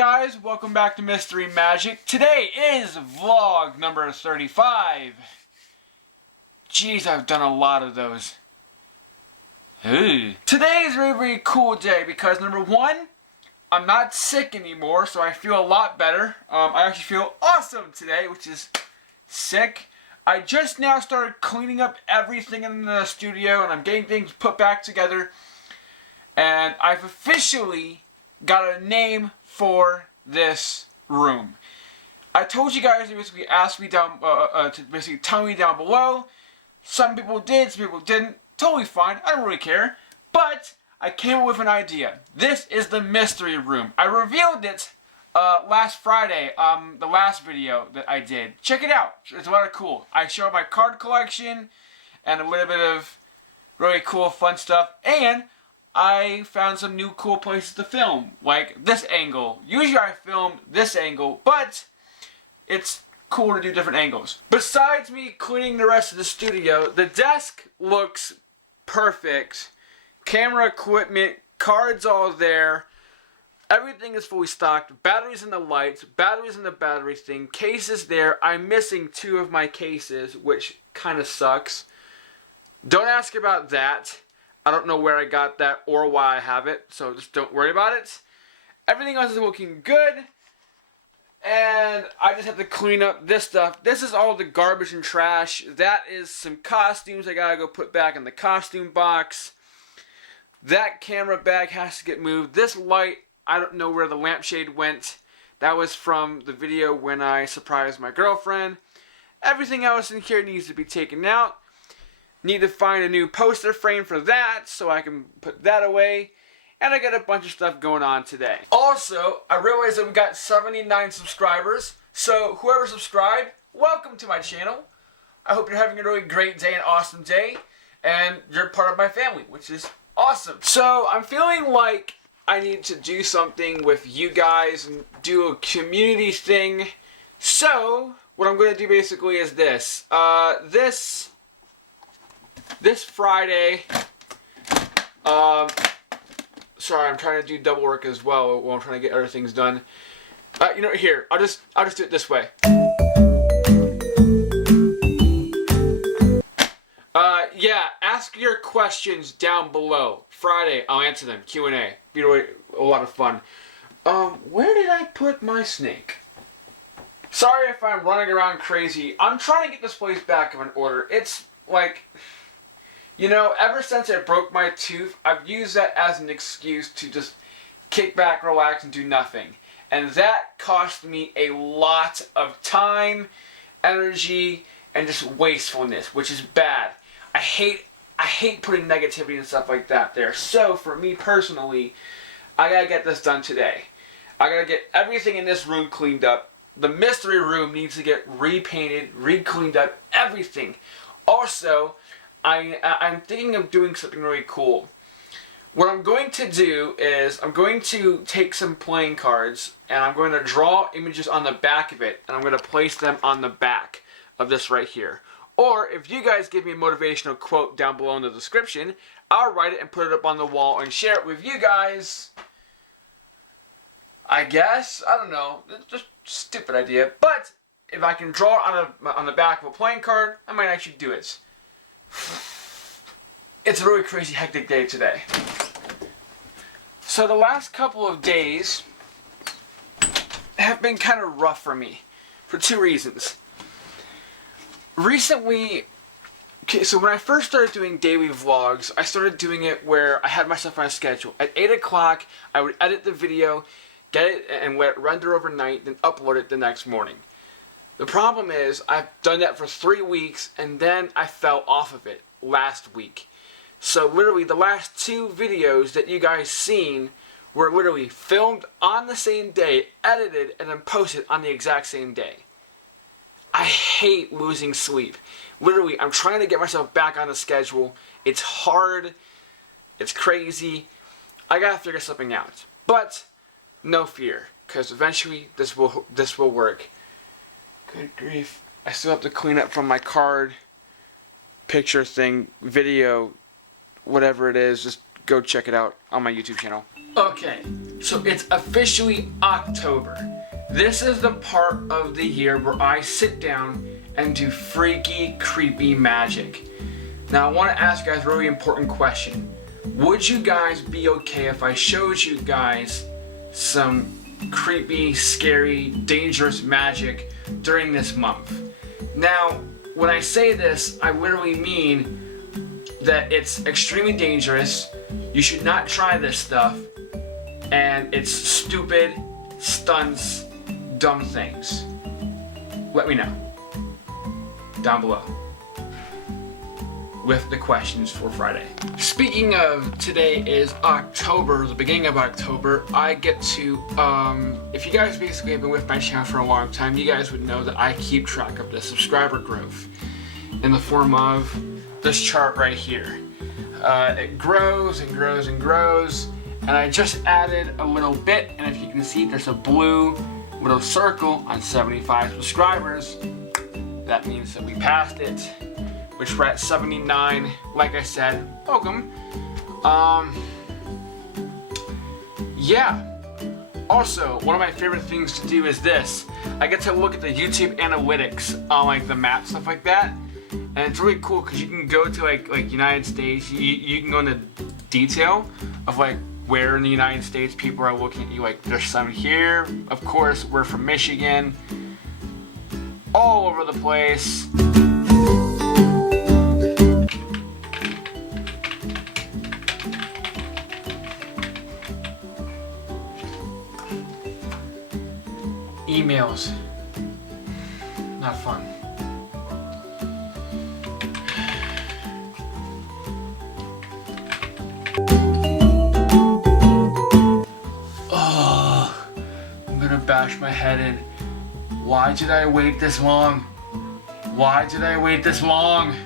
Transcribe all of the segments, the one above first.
guys? Welcome back to Mystery Magic. Today is vlog number 35. Jeez, I've done a lot of those. Ooh. Today is a very, very cool day because number one, I'm not sick anymore, so I feel a lot better. I actually feel awesome today, which is sick. I just now started cleaning up everything in the studio and I'm getting things put back together. And I've officially got a name for this room. I told you guys to basically ask me down, to basically tell me down below. Some people did, some people didn't. Totally fine. I don't really care. But I came up with an idea. This is the mystery room. I revealed it last Friday, the last video that I did. Check it out. It's a lot of cool. I showed my card collection and a little bit of really cool, fun stuff. And I found some new cool places to film, like this angle. Usually I film this angle, but it's cool to do different angles. Besides me cleaning the rest of the studio, the desk looks perfect. Camera equipment, cards all there. Everything is fully stocked. Batteries in the lights, batteries in the battery thing, cases there. I'm missing 2 of my cases, which kind of sucks. Don't ask about that. I don't know where I got that or why I have it, so just don't worry about it. Everything else is looking good, and I just have to clean up this stuff. This is all the garbage and trash. That is some costumes I gotta go put back in the costume box. That camera bag has to get moved. This light, I don't know where the lampshade went. That was from the video when I surprised my girlfriend. Everything else in here needs to be taken out. Need to find a new poster frame for that so I can put that away. And I got a bunch of stuff going on today. Also, I realized that we got 79 subscribers. So whoever subscribed, welcome to my channel. I hope you're having a really great day, an awesome day. And you're part of my family, which is awesome. So I'm feeling like I need to do something with you guys and do a community thing. So what I'm going to do basically is this. This Friday, sorry, I'm trying to do double work as well while I'm trying to get other things done. You know, here, I'll just do it this way. Yeah, ask your questions down below. Friday, I'll answer them. Q&A. Be really a lot of fun. Where did I put my snake? Sorry if I'm running around crazy. I'm trying to get this place back in order. It's like, you know, ever since I broke my tooth, I've used that as an excuse to just kick back, relax, and do nothing. And that cost me a lot of time, energy, and just wastefulness, which is bad. I hate putting negativity and stuff like that there. So, for me personally, I gotta get this done today. I gotta get everything in this room cleaned up. The mystery room needs to get repainted, re-cleaned up, everything. Also, I'm thinking of doing something really cool. What I'm going to do is I'm going to take some playing cards and I'm going to draw images on the back of it and I'm going to place them on the back of this right here. Or if you guys give me a motivational quote down below in the description, I'll write it and put it up on the wall and share it with you guys. I guess. I don't know. It's just a stupid idea. But if I can draw on the back of a playing card, I might actually do it. It's a really crazy hectic day today. So the last couple of days have been kind of rough for me for 2 reasons. Recently, okay, so when I first started doing daily vlogs, I started doing it where I had myself on a schedule. At 8 o'clock, I would edit the video, get it and let it render overnight, then upload it the next morning. The problem is, I've done that for 3 weeks, and then I fell off of it last week. So literally, the last 2 videos that you guys seen were literally filmed on the same day, edited, and then posted on the exact same day. I hate losing sleep. Literally, I'm trying to get myself back on the schedule. It's hard. It's crazy. I gotta figure something out. But, no fear, because eventually this will work. Good grief. I still have to clean up from my card, picture thing, video, whatever it is. Just go check it out on my YouTube channel. Okay, so it's officially October. This is the part of the year where I sit down and do freaky, creepy magic. Now I want to ask you guys a really important question. Would you guys be okay if I showed you guys some creepy, scary, dangerous magic during this month? Now, when I say this, I literally mean that it's extremely dangerous. You should not try this stuff. And it's stupid, stunts, dumb things. Let me know down below with the questions for Friday. Speaking of, today is October, the beginning of October. I get to, if you guys basically have been with my channel for a long time, you guys would know that I keep track of the subscriber growth in the form of this chart right here. It grows and grows and grows, and I just added a little bit, and if you can see, there's a blue little circle on 75 subscribers. That means that we passed it, which we're at 79. Like I said, welcome. Yeah. Also, one of my favorite things to do is this. I get to look at the YouTube analytics on like the map, stuff like that. And it's really cool because you can go to like United States, you can go into detail of like where in the United States people are looking at you. Like there's some here, of course, we're from Michigan, all over the place. Emails, not fun. Oh, I'm gonna bash my head in. Why did I wait this long? Why did I wait this long?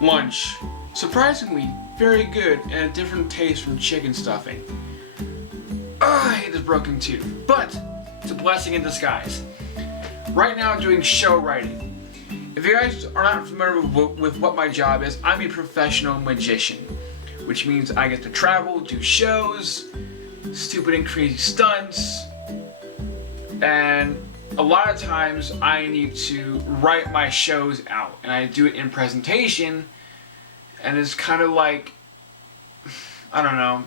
Lunch. Surprisingly, very good and a different taste from chicken stuffing. I hate this broken tooth, but it's a blessing in disguise. Right now I'm doing show writing. If you guys are not familiar with what my job is, I'm a professional magician, which means I get to travel, do shows, stupid and crazy stunts, and a lot of times I need to write my shows out, and I do it in presentation, and it's kind of like, I don't know,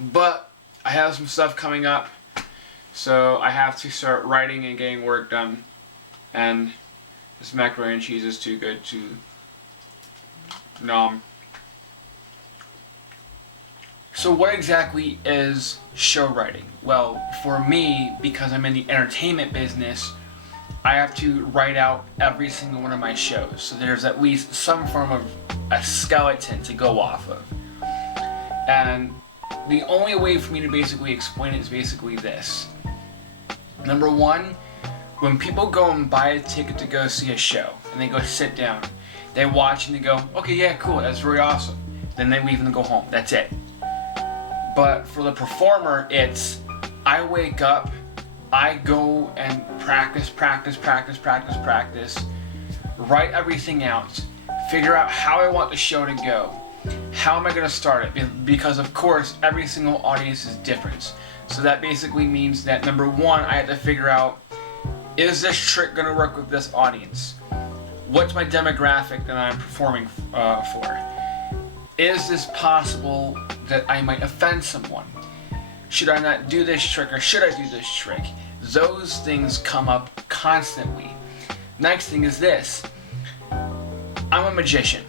but I have some stuff coming up, so I have to start writing and getting work done, and this macaroni and cheese is too good to nom. So what exactly is show writing? Well, for me, because I'm in the entertainment business, I have to write out every single one of my shows. So there's at least some form of a skeleton to go off of. And the only way for me to basically explain it is basically this. Number one, when people go and buy a ticket to go see a show, and they go sit down, they watch and they go, okay, yeah, cool, that's really awesome. Then they leave and go home, that's it. But for the performer, it's, I wake up, I go and practice, write everything out, figure out how I want the show to go. How am I going to start it? Because of course, every single audience is different. So that basically means that number one, I have to figure out, is this trick going to work with this audience? What's my demographic that I'm performing for? Is this possible that I might offend someone? Should I not do this trick or should I do this trick? Those things come up constantly. Next thing is this. I'm a magician.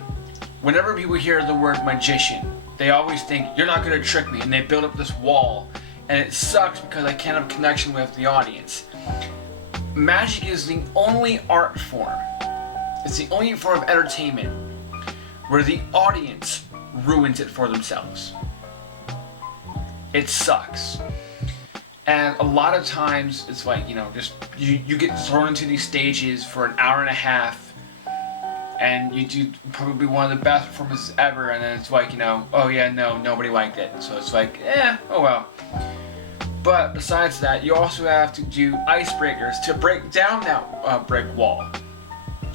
Whenever people hear the word magician, they always think, you're not going to trick me, and they build up this wall. And it sucks because I can't have a connection with the audience. Magic is the only art form, it's the only form of entertainment where the audience ruins it for themselves. It sucks. And a lot of times it's like, you know, just you get thrown into these stages for an hour and a half and you do probably one of the best performances ever, and then it's like, you know, oh yeah, no, nobody liked it. So it's like, oh well. But besides that, you also have to do icebreakers to break down that brick wall.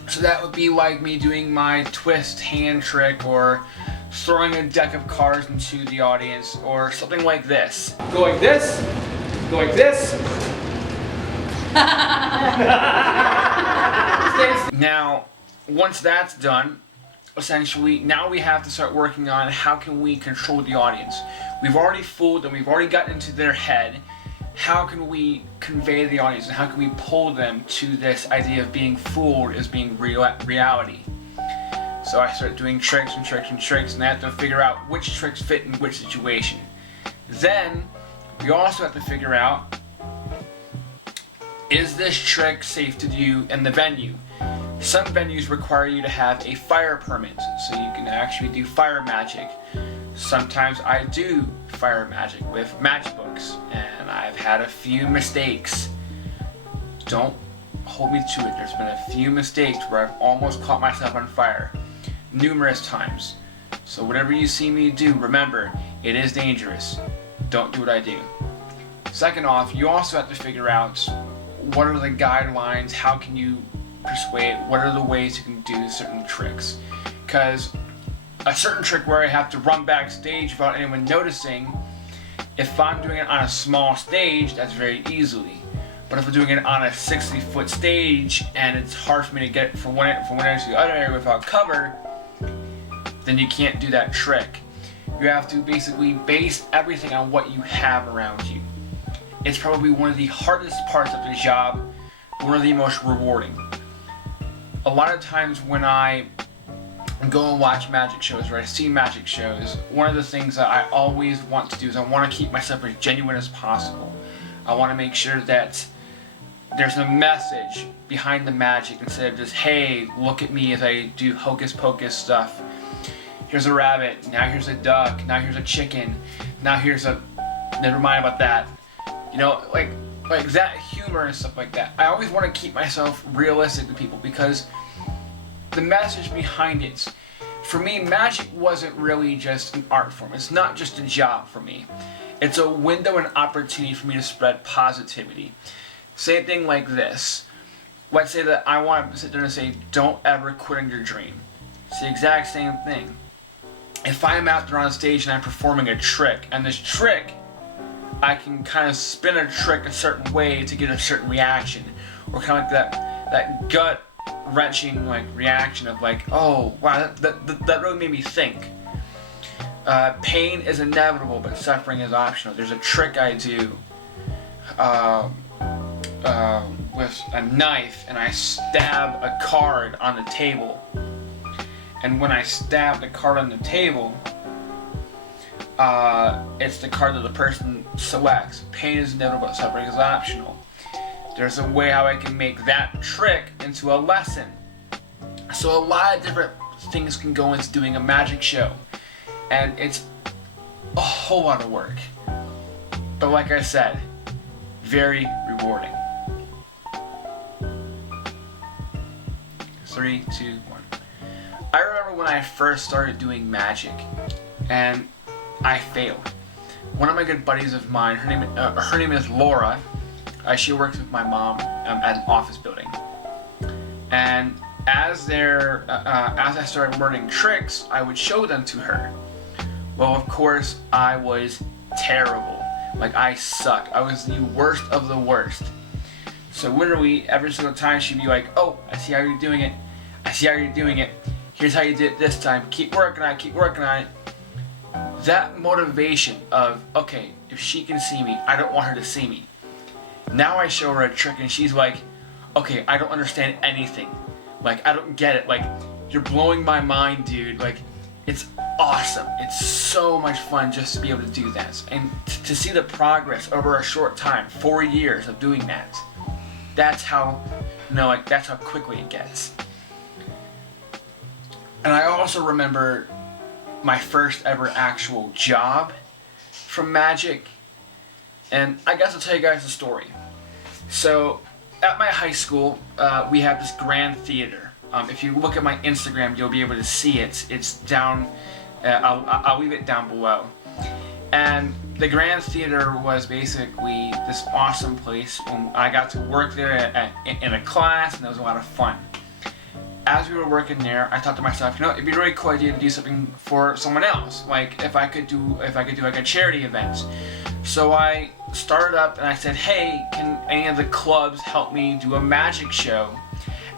So that would be like me doing my twist hand trick, or throwing a deck of cards into the audience, or something like this. Go like this, go like this. Now, once that's done, essentially, now we have to start working on how can we control the audience. We've already fooled them, we've already gotten into their head. How can we convey the audience, and how can we pull them to this idea of being fooled as being reality? So I start doing tricks and tricks and tricks, and I have to figure out which tricks fit in which situation. Then, we also have to figure out, is this trick safe to do in the venue? Some venues require you to have a fire permit, so you can actually do fire magic. Sometimes I do fire magic with matchbooks, and I've had a few mistakes. Don't hold me to it. There's been a few mistakes where I've almost caught myself on fire. Numerous times. So whatever you see me do, remember, it is dangerous. Don't do what I do. Second off, you also have to figure out what are the guidelines, how can you persuade, what are the ways you can do certain tricks. Because a certain trick where I have to run backstage without anyone noticing, if I'm doing it on a small stage, that's very easily. But if I'm doing it on a 60-foot stage and it's hard for me to get it from one end to the other area without cover, then you can't do that trick. You have to basically base everything on what you have around you. It's probably one of the hardest parts of the job, one of the most rewarding. A lot of times when I go and watch magic shows, or I see magic shows, one of the things that I always want to do is I want to keep myself as genuine as possible. I want to make sure that there's a message behind the magic instead of just, hey, look at me as I do hocus pocus stuff. Here's a rabbit, now here's a duck, now here's a chicken, now here's a, never mind about that. You know, like that humor and stuff like that. I always want to keep myself realistic to people because the message behind it, for me, magic wasn't really just an art form. It's not just a job for me. It's a window and opportunity for me to spread positivity. Same thing like this. Let's say that I want to sit there and say, don't ever quit on your dream. It's the exact same thing. If I'm out there on stage and I'm performing a trick, and this trick, I can kind of spin a trick a certain way to get a certain reaction, or kind of like that gut wrenching like reaction of like, oh wow, that really made me think. Pain is inevitable, but suffering is optional. There's a trick I do with a knife, and I stab a card on the table. And when I stab the card on the table, it's the card that the person selects. Pain is inevitable, but suffering is optional. There's a way how I can make that trick into a lesson. So a lot of different things can go into doing a magic show, and it's a whole lot of work. But like I said, very rewarding. 3, 2, 1. I remember when I first started doing magic, and I failed. One of my good buddies of mine, her name is Laura. She works with my mom at an office building. And as I started learning tricks, I would show them to her. Well, of course, I was terrible. Like, I sucked. I was the worst of the worst. So literally, every single time she'd be like, oh, I see how you're doing it. I see how you're doing it. Here's how you did it this time. Keep working on it, keep working on it. That motivation of, okay, if she can see me, I don't want her to see me. Now I show her a trick and she's like, okay, I don't understand anything. Like, I don't get it. Like, you're blowing my mind, dude. Like, it's awesome. It's so much fun just to be able to do that. And to see the progress over a short time, 4 years of doing that. That's how, that's how quickly it gets. And I also remember my first ever actual job from magic. And I guess I'll tell you guys the story. So, at my high school, we have this grand theater. If you look at my Instagram, you'll be able to see it. It's down, I'll leave it down below. And the grand theater was basically this awesome place. And I got to work there in a class, and it was a lot of fun. as we were working there, I thought to myself, you know, it'd be a really cool idea to do something for someone else. Like if I could do like a charity event. So I started up and I said, hey, can any of the clubs help me do a magic show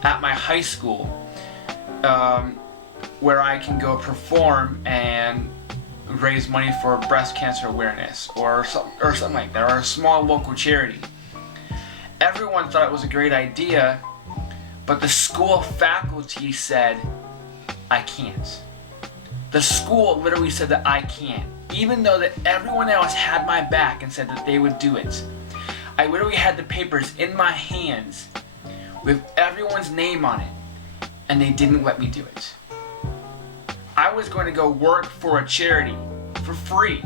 at my high school, where I can go perform and raise money for breast cancer awareness or something like that, or a small local charity. Everyone thought it was a great idea, but the school faculty said, I can't. The school literally said that I can't, even though that everyone else had my back and said that they would do it. I literally had the papers in my hands with everyone's name on it, and they didn't let me do it. I was going to go work for a charity for free,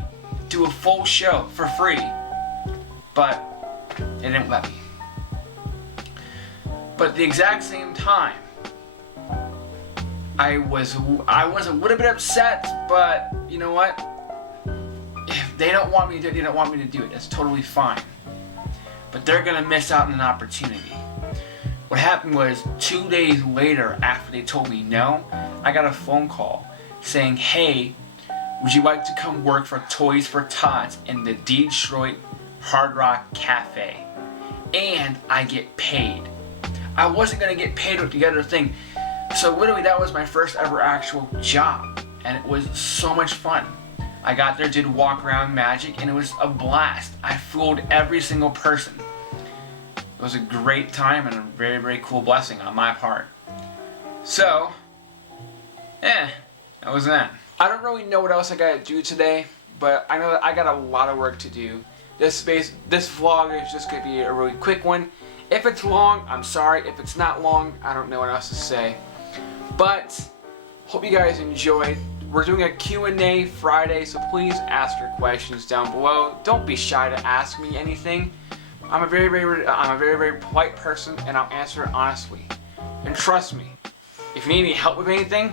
do a full show for free, but they didn't let me. But at the exact same time, I was a little bit upset, but you know what? If they don't want me to do it, they don't want me to do it. That's totally fine. But they're gonna miss out on an opportunity. What happened was 2 days later, after they told me no, I got a phone call saying, hey, would you like to come work for Toys for Tots in the Detroit Hard Rock Cafe? And I get paid. I wasn't going to get paid with the other thing. So literally that was my first ever actual job. And it was so much fun. I got there, did walk around magic, and it was a blast. I fooled every single person. It was a great time and a very, very cool blessing on my part. So, that was that. I don't really know what else I gotta do today, but I know that I got a lot of work to do. This vlog is just gonna be a really quick one. If it's long, I'm sorry. If it's not long, I don't know what else to say. But, hope you guys enjoyed. We're doing a Q&A Friday, so please ask your questions down below. Don't be shy to ask me anything. I'm a very, very polite person, and I'll answer it honestly. And trust me, if you need any help with anything,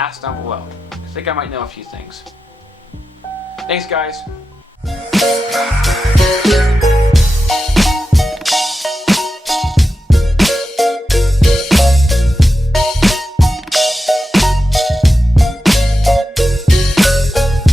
ask down below. I think I might know a few things. Thanks, guys.